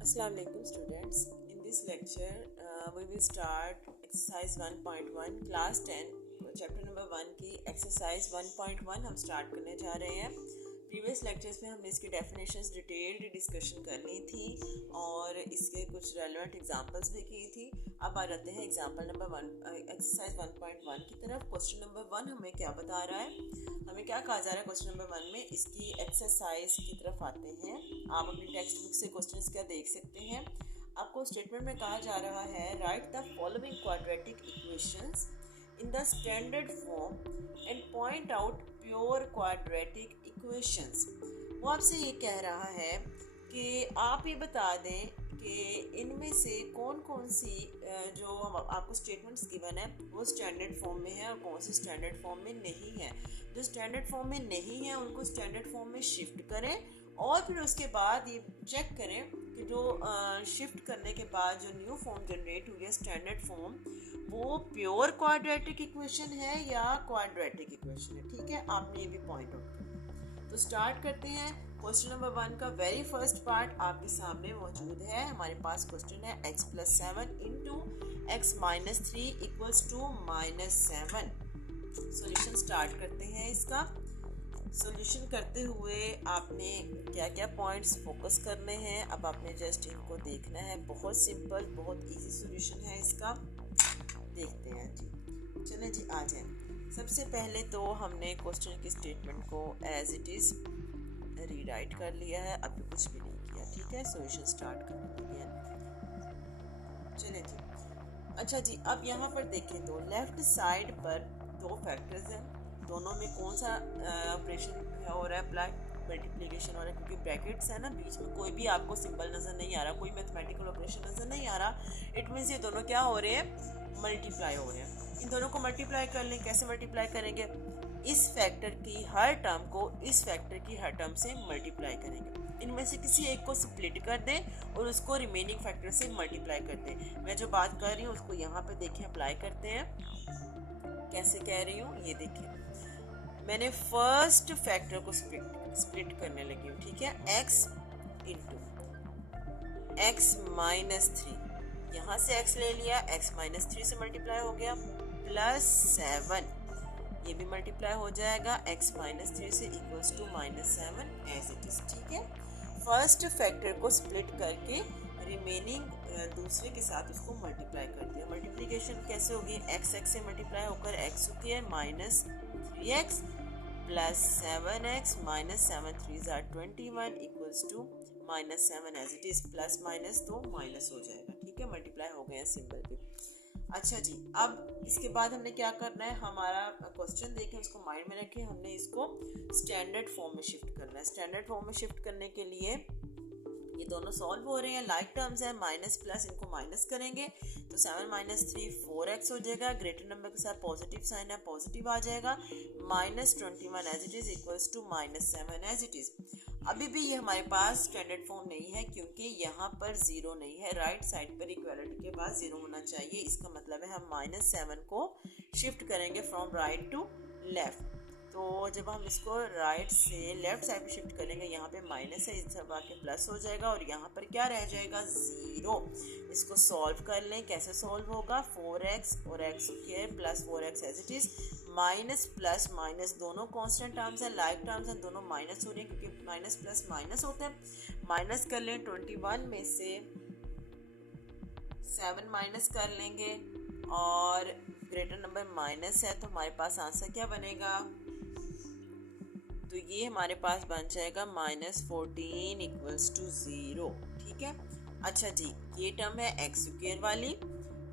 Assalamu alaikum students. In this lecture, we will start exercise 1.1 class 10 chapter number 1 की exercise 1.1 हम start करने जा रहे हैं. प्रीवियस लेक्चर्स में हमने इसकी डेफिनेशंस डिटेल्ड डिस्कशन करनी थी और इसके कुछ रेलेवेंट एग्जांपल्स भी की थी. अब आ जाते हैं एग्जांपल नंबर 1 एक्सरसाइज 1.1 की तरफ. क्वेश्चन नंबर 1 हमें क्या बता रहा है, हमें क्या कहा जा रहा है क्वेश्चन नंबर 1 में. इसकी एक्सरसाइज की तरफ आते हैं. आप अपनी टेक्स्ट बुक से क्वेश्चंस क्या देख सकते हैं. आपको स्टेटमेंट में कहा जा रहा है right the following quadratic equations in the standard form and point out pure quadratic equations. वो आपसे ये कह रहा है कि आप ये बता दें कि इनमें से कौन कौन सी जो आपको स्टेटमेंट्स गिवन है वो स्टैंडर्ड फॉर्म में है और कौन सी स्टैंडर्ड फॉर्म में नहीं है. जो स्टैंडर्ड फॉर्म में नहीं है उनको स्टैंडर्ड फॉर्म में शिफ्ट करें और फिर उसके बाद ये चेक करें कि जो शिफ्ट करने के बाद जो न्यू फॉर्म जनरेट हुई है स्टैंडर्ड फॉर्म वो प्योर क्वाड्रेटिक इक्वेशन है या क्वाड्रेटिक इक्वेशन है. ठीक है, आपने ये भी पॉइंट आउट किया. तो स्टार्ट करते हैं. क्वेश्चन नंबर 1 का वेरी फर्स्ट पार्ट आपके सामने मौजूद है. हमारे पास क्वेश्चन है x+7 into x-3 equals to -7. Solution start करते हैं. इसका सॉल्यूशन करते हुए आपने क्या क्या पॉइंट्स फोकस करने हैं. अब आपने जस्ट इनको देखना है. बहुत सिंपल, बहुत इजी सॉल्यूशन है इसका. देखते हैं जी. चलें जी, आ जाएं. सबसे पहले तो हमने क्वेश्चन की स्टेटमेंट को एज इट इज़ रीराइट कर लिया है, अभी कुछ भी नहीं किया. ठीक है, सॉल्यूशन स्टार्ट करने लगे हैं. चलें जी. अच्छा जी, अब यहाँ पर देखें तो लेफ्ट साइड पर दो फैक्टर्स हैं. दोनों में कौन सा ऑपरेशन हो रहा है, अप्लाई मल्टीप्लिकेशन हो रहा है, क्योंकि ब्रैकेट्स है ना बीच में. कोई भी आपको सिंबल नज़र नहीं आ रहा, कोई मैथमेटिकल ऑपरेशन नज़र नहीं आ रहा. इट मीन्स ये दोनों क्या हो रहे हैं, मल्टीप्लाई हो रहे हैं. इन दोनों को मल्टीप्लाई कर लें. कैसे मल्टीप्लाई करेंगे, इस फैक्टर की हर टर्म को इस फैक्टर की हर टर्म से मल्टीप्लाई करेंगे. इनमें से किसी एक को स्प्लिट कर दें और उसको रिमेनिंग फैक्टर से मल्टीप्लाई कर दें. मैं जो बात कर रही हूँ उसको यहाँ पे देखें, अप्लाई करते हैं. कैसे कह रही हूँ ये देखिए. मैंने फर्स्ट फैक्टर को स्प्लिट करने लगी हूँ. ठीक है, x इंटू x-3. यहाँ से x ले लिया, x-3 से मल्टीप्लाई हो गया, +7. ये भी मल्टीप्लाई हो जाएगा x-3 से equals to -7 as it is. ठीक है, फर्स्ट फैक्टर को स्प्लिट करके रिमेनिंग दूसरे के साथ उसको मल्टीप्लाई कर दिया. मल्टीप्लिकेशन कैसे होगी, x से मल्टीप्लाई होकर x -3x +7x -7 3 = 21 equals to -7 as it is. Plus minus तो माइनस हो जाएगा. ठीक है, मल्टीप्लाई हो गए हैं सिंबल पे. अच्छा जी, अब इसके बाद हमने क्या करना है, हमारा क्वेश्चन देखें, उसको माइंड में रखें. हमने इसको स्टैंडर्ड फॉर्म में शिफ्ट करना है. स्टैंडर्ड फॉर्म में शिफ्ट करने के लिए ये दोनों सॉल्व हो रहे हैं, लाइक टर्म्स है, माइनस प्लस इनको माइनस करेंगे तो 7 - 3 4x हो जाएगा. ग्रेटर नंबर के साथ पॉजिटिव साइन है, पॉजिटिव आ जाएगा. -21 as it is equals to -7 as it is. अभी भी ये हमारे पास स्टैंडर्ड फॉर्म नहीं है क्योंकि यहाँ पर 0 नहीं है. राइट साइड पर इक्वालिटी के बाद 0 होना चाहिए. इसका मतलब है हम -7 को शिफ्ट करेंगे फ्रॉम राइट टू लेफ्ट. तो जब हम इसको राइट से लेफ्ट साइड पे शिफ्ट करेंगे, यहाँ पे माइनस है, इस तरफ आके प्लस हो जाएगा और यहाँ पर क्या रह जाएगा, 0. इसको सॉल्व कर लें. कैसे सॉल्व होगा, 4x और x² + 4x as it is. Minus plus minus दोनों कांस्टेंट टर्म्स हैं, लाइक टर्म्स हैं, दोनों माइनस हो रहे हैं क्योंकि माइनस प्लस माइनस होते हैं. माइनस कर लें. 21 में से 7 माइनस कर लेंगे और ग्रेटर नंबर माइनस है तो हमारे पास आंसर क्या बनेगा, तो ये हमारे पास बन जाएगा -14 इक्वल्स टू 0. ठीक है. अच्छा जी, ये टर्म है x² वाली,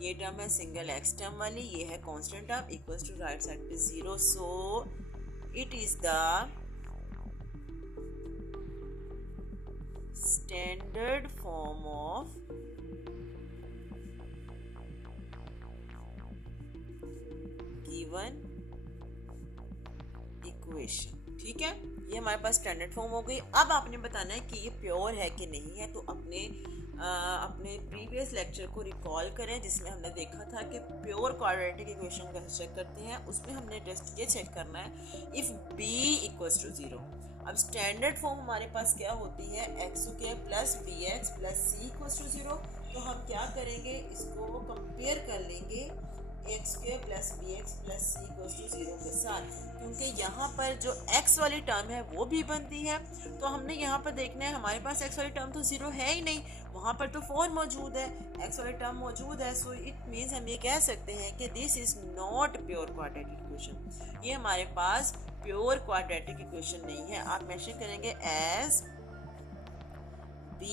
ये टर्म है सिंगल x टर्म वाली, ये है constant term equals to right side पे 0. So it is the standard form of given equation. ठीक है, ये हमारे पास स्टैंडर्ड फॉर्म हो गई. अब आपने बताना है कि ये प्योर है कि नहीं है. तो अपने प्रीवियस लेक्चर को रिकॉल करें जिसमें हमने देखा था कि प्योर क्वाड्रेटिक इक्वेशन कैसे चेक करते हैं. उसमें हमने जस्ट ये चेक करना है इफ़ b = 0. अब स्टैंडर्ड फॉर्म हमारे पास क्या होती है, x square plus b x plus c equals to 0। तो हम क्या करेंगे, इसको कंपेयर कर लेंगे x square plus b x plus c equals to 0 के साथ, क्योंकि यहाँ पर जो एक्स वाली टर्म है वो भी बनती है। तो हमने यहाँ पर देखना है, हमारे पास एक्स वाली टर्म तो 0 है ही नहीं, वहाँ पर तो 4 मौजूद है, एक्स वाली टर्म मौजूद है। सो इट मीन्स हम ये कह सकते हैं कि this is not pure quadratic equation, ये हमारे पास प्योर क्वाड्रेटिक इक्वेशन नहीं है। आप मेंशन करेंगे as b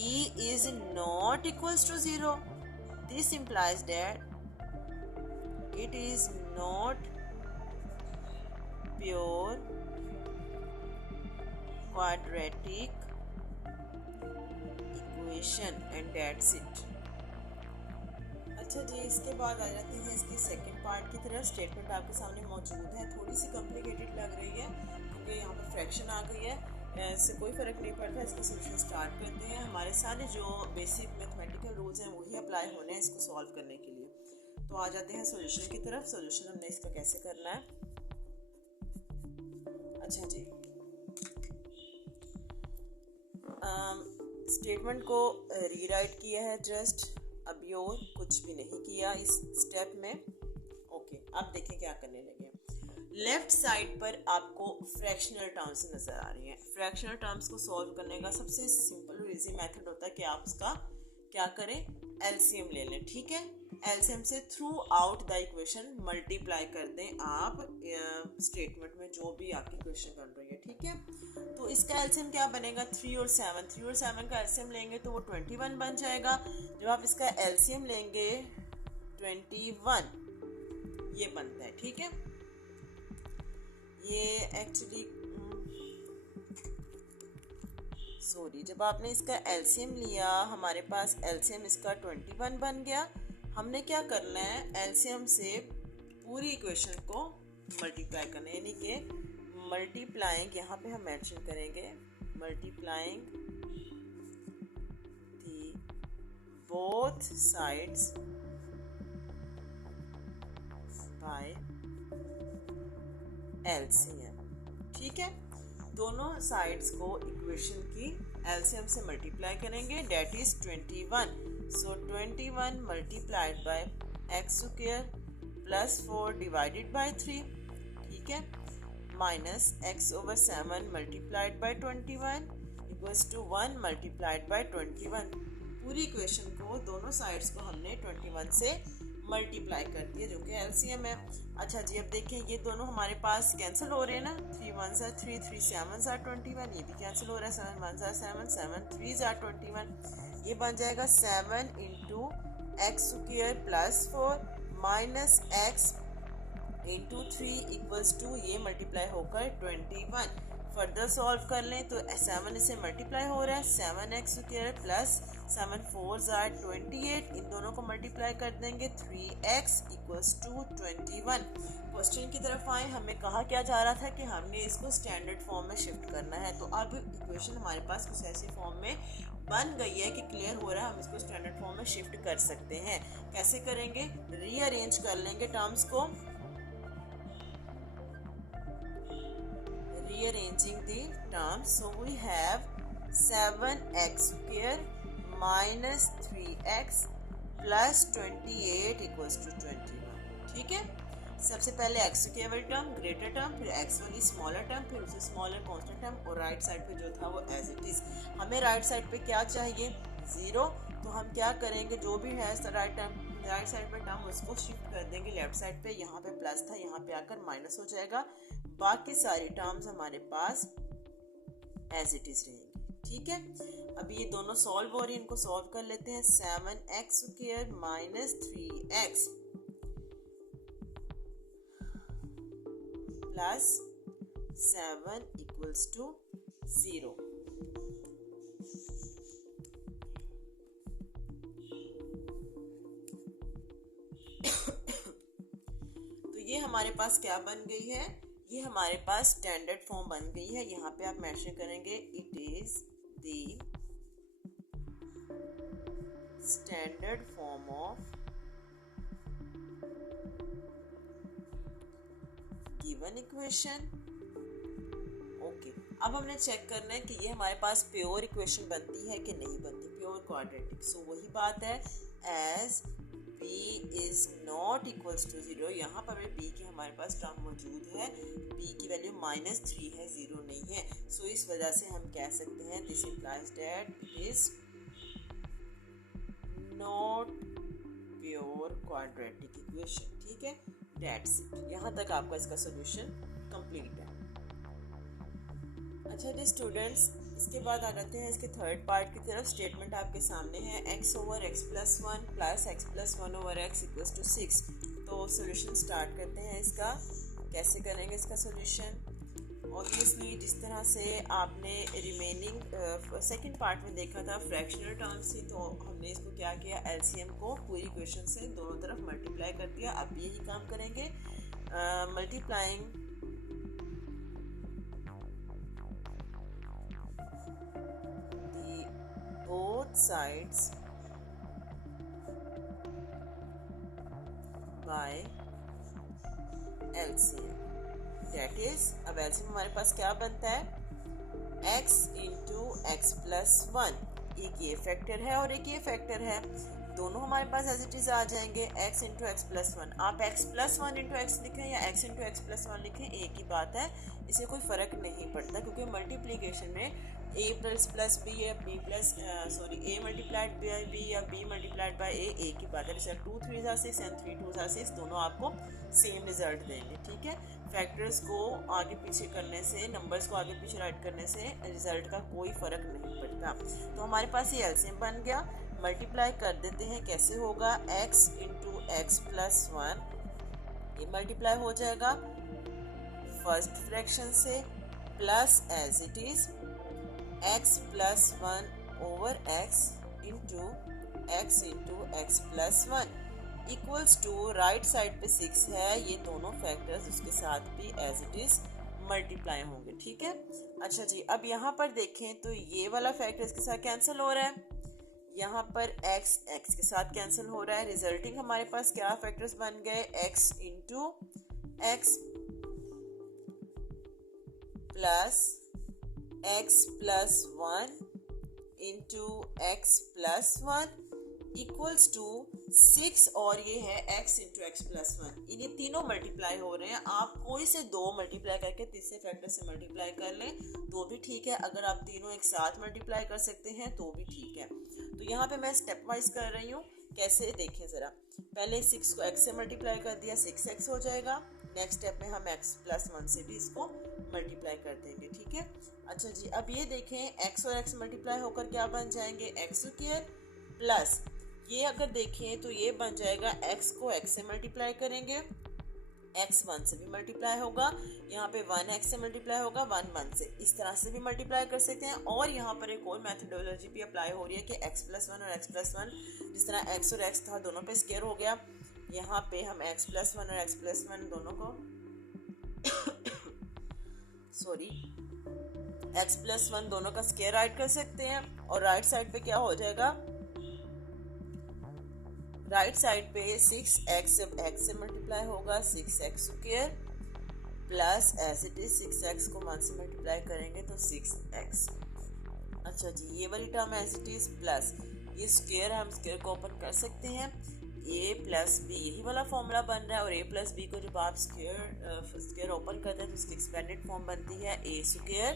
is not equals to 0, this implies that it is not pure quadratic equation and that's it। अच्छा जी, इसके बाद आ जाते हैं इसके सेकंड पार्ट की तरफ। स्टेटमेंट आपके सामने मौजूद है, थोड़ी सी कॉम्प्लिकेटेड लग रही है क्योंकि यहाँ पर फ्रैक्शन आ गई है, इससे कोई फ़र्क नहीं पड़ता। इसकी सोल्यूशन स्टार्ट करते हैं। हमारे सारे जो बेसिक मैथमेटिकल रूल्स हैं वही अप्लाई होने हैं इसको सॉल्व करने के लिए। तो आ जाते हैं सोल्यूशन की तरफ। सोल्यूशन हमने इसका कैसे करना है। अच्छा जी, स्टेटमेंट को रीराइट किया है जस्ट, अभी और कुछ भी नहीं किया इस स्टेप में। ओके, अब देखें क्या करने लगे। लेफ्ट साइड पर आपको फ्रैक्शनल टर्म्स नजर आ रही हैं। फ्रैक्शनल टर्म्स को सॉल्व करने का सबसे सिंपल और इजी मेथड होता है कि आप उसका क्या करें, एलसीएम ले लें। ठीक है, एलसीएम से through out the equation multiply कर दें आप स्टेटमेंट में जो भी आपकी इक्वेशन बन रही है। ठीक है, तो इसका एलसीएम क्या बनेगा, 3 और 7 का एलसीएम लेंगे तो वो 21 बन जाएगा। जब आप इसका एलसीएम लेंगे 21 ये बनता है। ठीक है, ये एक्चुअली सॉरी, जब आपने इसका एलसीएम लिया हमारे पास एलसीएम इसका 21 बन गया। हमने क्या करना है, एलसीएम से पूरी इक्वेशन को मल्टीप्लाई करना है, यानी कि मल्टीप्लाइंग, यहाँ पे हम मेंशन करेंगे multiplying the both sides by LCM. ठीक है, दोनों साइड्स को इक्वेशन की एलसीएम से मल्टीप्लाई करेंगे, that is 21। So 21 multiplied by x square plus 4 divided by 3। ठीक है, minus x over 7 multiplied by 21 equals to 1 multiplied by 21। पूरी इक्वेशन को दोनों साइड्स को हमने 21 से मल्टीप्लाई कर दिया जो कि एलसीएम है। अच्छा जी, अब देखें ये दोनों हमारे पास कैंसिल हो रहे हैं ना, 3 1 3 3 7 21, ये भी कैंसिल हो रहा है, 7 1 7 7 3 21। ये बन जाएगा 7 into x square plus 4 minus x into 3 equals to, ये मल्टीप्लाई होकर 21। फर्दर सॉल्व कर लें तो 7 इससे मल्टीप्लाई हो रहा है, 7x स्क्वायर प्लस 7 4 28, इन दोनों को मल्टीप्लाई कर देंगे, 3x इक्वल्स टू 21। क्वेश्चन की तरफ आए, हमें कहा क्या जा रहा था कि हमने इसको स्टैंडर्ड फॉर्म में शिफ्ट करना है। तो अब इक्वेशन हमारे पास कुछ ऐसी फॉर्म में बन गई है कि क्लियर हो रहा है, हम इसको स्टैंडर्ड फॉर्म में शिफ्ट कर सकते हैं। कैसे करेंगे, रीअरेंज कर लेंगे टर्म्स को, rearranging the terms. So we have 7x square minus 3x plus 28 equals to 21। ठीक है, सबसे पहले x स्क्वायर वाली टर्म ग्रेटर टर्म, फिर x वाली स्मॉलर टर्म, फिर उसे स्मॉलर कांस्टेंट टर्म, और राइट साइड पे जो था वो एज इट इज। हमें राइट साइड पे क्या चाहिए, 0। तो हम क्या करेंगे, जो भी है राइट साइड पे टर्म उसको शिफ्ट कर देंगे लेफ्ट साइड पे। यहाँ पे प्लस था, यहाँ पे आकर माइनस हो जाएगा, बाकी सारी टर्म्स हमारे पास एज इट इज रहेंगी। ठीक है, अभी ये दोनों सॉल्व हो रही है, इनको सॉल्व कर लेते हैं। 7x square minus 3x plus 7 equals to 0। तो ये हमारे पास क्या बन गई है, ये हमारे पास स्टैंडर्ड फॉर्म बन गई है। यहाँ पे आप मेंशन करेंगे it is the standard form of given equation. Okay, अब हमने चेक करना है कि ये हमारे पास प्योर इक्वेशन बनती है कि नहीं बनती, प्योर क्वाड्रेटिक। सो वही बात है, as b is not equals to 0, यहाँ पर b की हमारे पास टर्म मौजूद है, b की वैल्यू -3 है, 0 नहीं है। सो इस वजह से हम कह सकते हैं this implies that it is not pure quadratic equation. ठीक है, दैट्स इट। यहाँ तक आपका इसका सोल्यूशन कंप्लीट है। अच्छा जी स्टूडेंट्स, इसके बाद आ जाते हैं इसके थर्ड पार्ट की तरफ। स्टेटमेंट आपके सामने है, x over x plus 1 plus x plus 1 over x equals to 6। तो सोल्यूशन स्टार्ट करते हैं इसका। कैसे करेंगे इसका सोल्यूशन? ऑब्वियसली जिस तरह से आपने रिमेनिंग सेकंड पार्ट में देखा था फ्रैक्शनल टर्म्स थी, तो हमने इसको क्या किया, एलसीएम को पूरी इक्वेशन से दोनों तरफ मल्टीप्लाई कर दिया। अब यही काम करेंगे, multiplying both sides by LCM, that is, अब LCM हमारे पास क्या बनता है, x इंटू एक्स प्लस 1। एक ये फैक्टर है और एक ये फैक्टर है, दोनों हमारे पास एज इट इज आ जाएंगे, x इंटू एक्स प्लस 1। आप x प्लस 1 इंटू एक्स लिखें या x इंटू एक्स प्लस 1 लिखें, एक ही बात है, इससे कोई फ़र्क नहीं पड़ता, क्योंकि मल्टीप्लीकेशन में a प्लस बी या b plus a multiplied by b या b मल्टीप्लाइड बाई a, एक ही बात है। रिजल्ट 2 3 ज़ा 6 एंड 3 2 ज़ा 6 दोनों आपको सेम रिजल्ट देंगे। ठीक है, फैक्टर्स को आगे पीछे करने से, नंबर्स को आगे पीछे राइट करने से रिजल्ट का कोई फ़र्क नहीं पड़ता। तो हमारे पास ये एलसीएम बन गया। मल्टीप्लाई कर देते हैं, कैसे होगा, x इंटू एक्स प्लस 1, ये मल्टीप्लाई हो जाएगा फर्स्ट फ्रैक्शन से, plus as it is x plus 1 over x into x plus 1 equals to, right side पे 6 है, ये दोनों फैक्टर्स उसके साथ भी एज इट इज मल्टीप्लाई होंगे। ठीक है, अच्छा जी, अब यहाँ पर देखें तो ये वाला फैक्टर इसके साथ कैंसिल हो रहा है, यहाँ पर x के साथ कैंसिल हो रहा है। रिजल्टिंग हमारे पास क्या फैक्टर्स बन गए, x into x plus x plus 1 into x plus 1 equals to 6, और ये है x इंटू एक्स प्लस 1। ये तीनों मल्टीप्लाई हो रहे हैं। आप कोई से दो मल्टीप्लाई करके तीसरे फैक्टर से मल्टीप्लाई कर लें तो भी ठीक है, अगर आप तीनों एक साथ मल्टीप्लाई कर सकते हैं तो भी ठीक है। तो यहाँ पे मैं स्टेप वाइज कर रही हूँ, कैसे देखें ज़रा। पहले 6 को x से मल्टीप्लाई कर दिया, 6x हो जाएगा। नेक्स्ट स्टेप में हम x प्लस 1 से भी इसको मल्टीप्लाई कर देंगे। ठीक है, अच्छा जी, अब ये देखें, x और x मल्टीप्लाई होकर क्या बन जाएंगे, एक्स स्क्वायर प्लस, ये अगर देखें तो ये बन जाएगा, x को x से मल्टीप्लाई करेंगे, x 1 से भी मल्टीप्लाई होगा, यहाँ पे 1x से मल्टीप्लाई होगा, 1 से, इस तरह से भी मल्टीप्लाई कर सकते हैं। और यहाँ पर एक और मैथडोलॉजी भी अप्लाई हो रही है कि x प्लस 1 और x प्लस 1, जिस तरह x और x था दोनों पे स्क्वायर हो गया, यहाँ पे हम x प्लस 1 और x प्लस 1 दोनों को x प्लस 1 दोनों का स्क्वायर राइट कर सकते हैं। और राइट साइड पे क्या हो जाएगा, राइट साइड पे 6x जब x से मल्टीप्लाई होगा 6x square plus as it is 6x को 1 से मल्टीप्लाई करेंगे तो 6x। अच्छा जी, ये वाली term as it is plus, ये स्क्वायर हम स्क्वायर को ओपन कर सकते हैं, a प्लस बी, यही वाला फॉर्मूला बन रहा है। और a प्लस बी को जब आप स्क्वायर ओपन करते हैं तो उसकी एक्सपेंडेड फॉर्म बनती है a square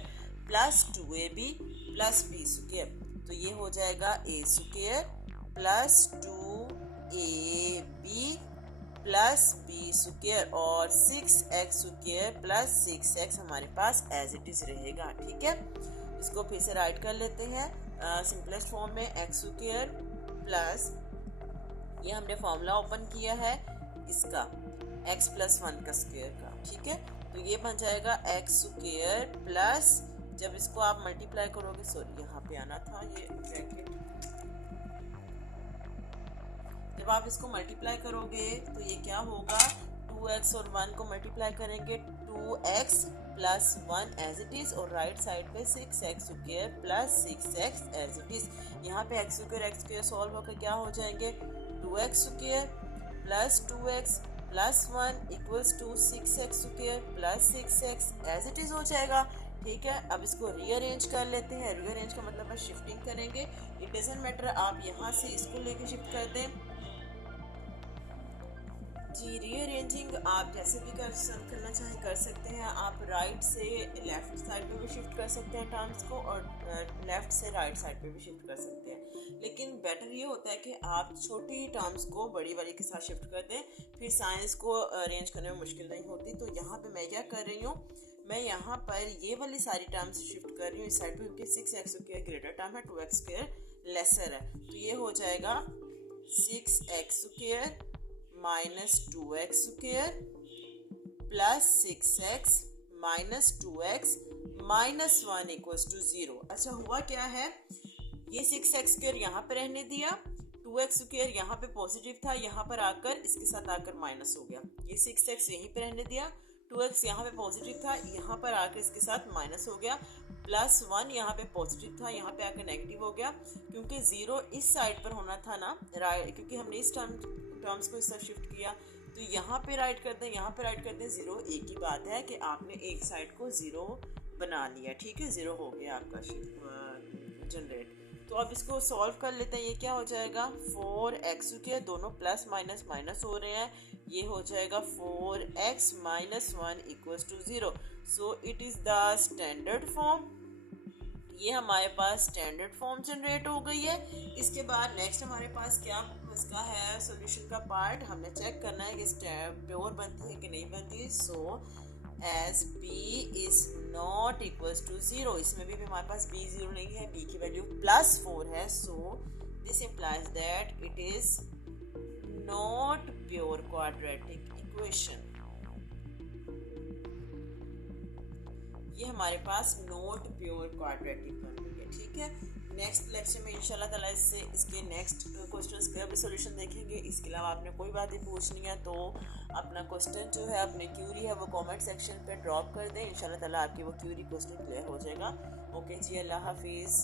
plus 2ab plus b square. तो ये हो जाएगा a square plus 2ab plus b square और 6x स्क्वायर प्लस 6x हमारे पास एज इट इज रहेगा। ठीक है, इसको फिर से राइट कर लेते हैं सिंपलेस्ट फॉर्म में, x स्क्वायर प्लस, ये हमने फॉर्मूला ओपन किया है इसका x प्लस 1 का स्क्वायर का। ठीक है, तो ये बन जाएगा x स्क्वायर प्लस, जब इसको आप मल्टीप्लाई करोगे, सॉरी यहाँ पे आना था ये ब्रैकेट, जब आप इसको मल्टीप्लाई करोगे तो ये क्या होगा, 2x और 1 को मल्टीप्लाई करेंगे 2x plus 1 as it is, और राइट साइड पे 6x square plus 6x as it is. यहाँ पे x स्क्वायर सॉल्व होकर क्या हो जाएंगे, 2x square plus 2x plus 1 equals to 6x square plus 6x as it is हो जाएगा। ठीक है, अब इसको रीअरेंज कर लेते हैं। रीअरेंज का मतलब है शिफ्टिंग करेंगे। इट डजंट मैटर आप यहाँ से इसको लेके शिफ्ट कर दें जी। रीअरेंजिंग आप जैसे भी करना चाहें कर सकते हैं। आप राइट से लेफ्ट साइड पे भी शिफ्ट कर सकते हैं टर्म्स को, और लेफ्ट से राइट साइड पे भी शिफ्ट कर सकते हैं। लेकिन बेटर ये होता है कि आप छोटी टर्म्स को बड़ी वाली के साथ शिफ्ट कर दें, फिर साइंस को अरेंज करने में मुश्किल नहीं होती। तो यहाँ पे मैं क्या कर रही हूँ, मैं यहाँ पर ये वाली सारी टर्म्स शिफ्ट कर रही हूँ इस साइड पे, क्योंकि 6x² ग्रेटर टर्म है, 2x² लेसर है। तो ये हो जाएगा 6x² minus 2x² plus 6x minus 2x minus 1 equals to 0। अच्छा हुआ क्या है, ये 6x² यहाँ पे रहने दिया, 2x² यहाँ पे पॉजिटिव था, यहाँ पर आकर इसके साथ आकर माइनस हो गया। ये 6x यहीं पे रहने दिया, 2x यहाँ पे पॉजिटिव था, यहाँ पर आकर इसके साथ माइनस हो गया, प्लस 1 यहाँ पे पॉजिटिव था, यहाँ पे आकर नेगेटिव हो गया। क्योंकि 0 इस साइड पर होना था ना, क्योंकि हमने इस टर्म्स को इस तरफ शिफ्ट किया, तो यहाँ पे राइट कर दें, यहाँ पे राइट कर दें 0। एक ही बात है कि आपने एक साइड को 0 बना लिया, ठीक है, 0 हो गया आपका जनरेट। तो अब इसको सॉल्व कर लेते हैं। ये क्या हो जाएगा, 4x², दोनों प्लस माइनस माइनस हो रहे हैं, ये हो जाएगा 4x minus 1 equals to 0। So it is the standard form. ये हमारे पास स्टैंडर्ड फॉर्म जनरेट हो गई है। इसके बाद नेक्स्ट हमारे पास क्या इसका है सोल्यूशन का पार्ट, हमने चेक करना है कि प्योर बनती है कि नहीं बनती। So as b is not equals to 0, इसमें भी हमारे पास b 0 नहीं है, b की वैल्यू +4 है। So this implies that it is not pure quadratic equation. ये हमारे पास नॉट प्योर क्वाड्रेटिक बन गई है, ठीक है। नेक्स्ट लेक्चर में इंशाल्लाह ताला इसके नेक्स्ट क्वेश्चंस का भी सॉल्यूशन देखेंगे। इसके अलावा आपने कोई बात ही पूछनी है तो अपना क्वेश्चन जो है, अपनी क्यूरी है, वो कमेंट सेक्शन पे ड्रॉप कर दें। इंशाल्लाह ताला आपकी वो क्यूरी क्वेश्चन क्लियर हो जाएगा। ओके जी, अल्लाह हाफिज़।